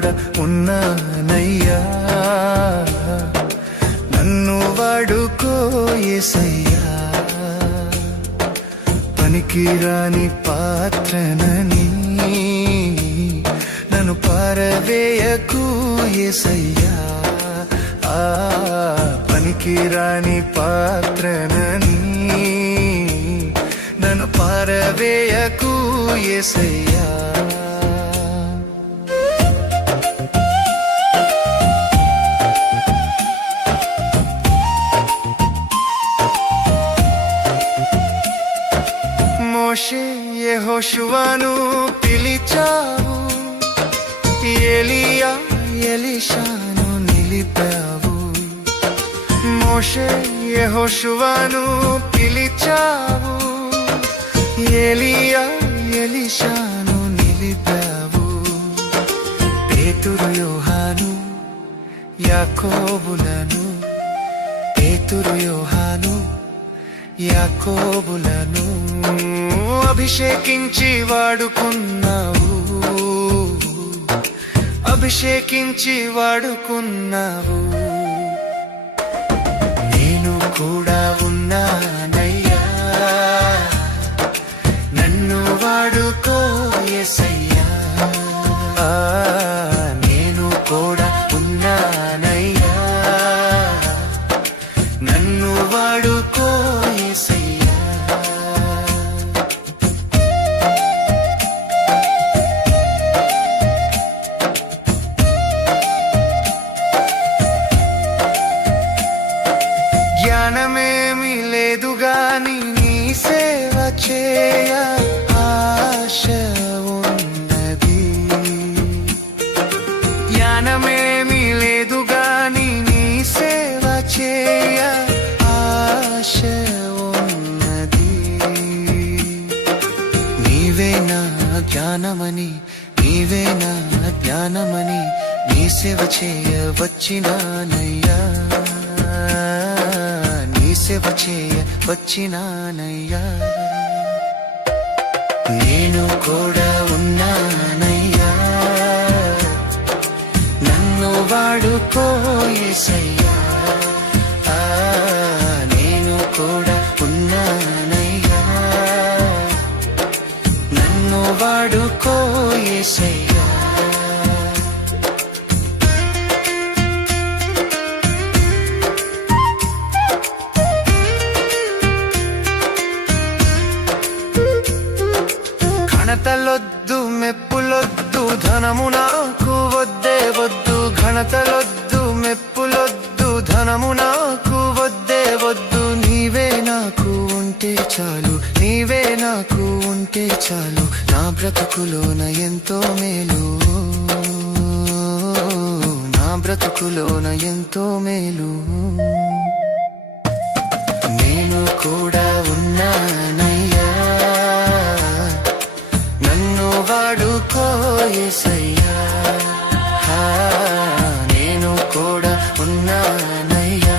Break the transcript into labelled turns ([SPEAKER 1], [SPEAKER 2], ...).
[SPEAKER 1] కూడా ఉన్నానయ్యా. నన్ను వాడుకో ఏసయ్యా. పనికిరాని పాత్రనని నన్ను పారవేయకు ఏసయ్యా. ఆ పనికిరాని పాత్రనని నన్ను పారవేయకు ఏసయ్యా. ಮೋಶಿ ಯೆಹೋಶುವನು ಪಿಲಿಚಾವು ಎಲಿಯ ಎಲಿಶಾನು ನಿಲಿತಾವು ಮೋಶೆ ಯೆಹೋಶುವನು ಪಿಲಿಚಾವು ಎಲಿಯ ಎಲಿಶಾನು ನಿಲಿತಾವು ಪೇತುರು ಯೋಹಾನು ಯಾಕೋಬುಲನು ಪೇತುರು ಯೋಹಾನು యాకోబులను అభిషేకించి వాడుకున్నావు. అభిషేకించి వాడుకున్నావు. నేను కూడా ఉన్నానయ్యా. నన్ను వాడుకో ఎసయ్యా నేను కూడా ఉన్నానయ్యా. నన్ను వాడుకో జ్ఞానమేమి లేదు గాని నీ సేవ చేయ ఆశ ఉన్నది జ్ఞానమేమి ధ్యానమని నీవేనా ధ్యానమని నీ సేవ చేయ వచ్చినానయ్యా. నీ సేవ చేయ వచ్చినానయ్యా. నేను కూడా ఉన్నానయ్యా. నన్ను వాడుకోయేసయ్యా నేను కూడా వాడుకో ఘనతలొద్దు మెప్పులొద్దు ధనము నాకు వద్దే వద్దు. ఘనతలొద్దు మెప్పులొద్దు ధనము నాకు వద్దే వద్దు. నీవే నాకు ఉంటే చాలు. నీవే నాకు ఉంటే చాలు. నా బ్రతుకులోన ఎంతో మేలు. నా బ్రతుకులోన ఎంతో మేలు. నేను కూడా ఉన్నానయ్యా. నన్ను వాడుకోయేసయ్యా నేను కూడా ఉన్నానయ్యా.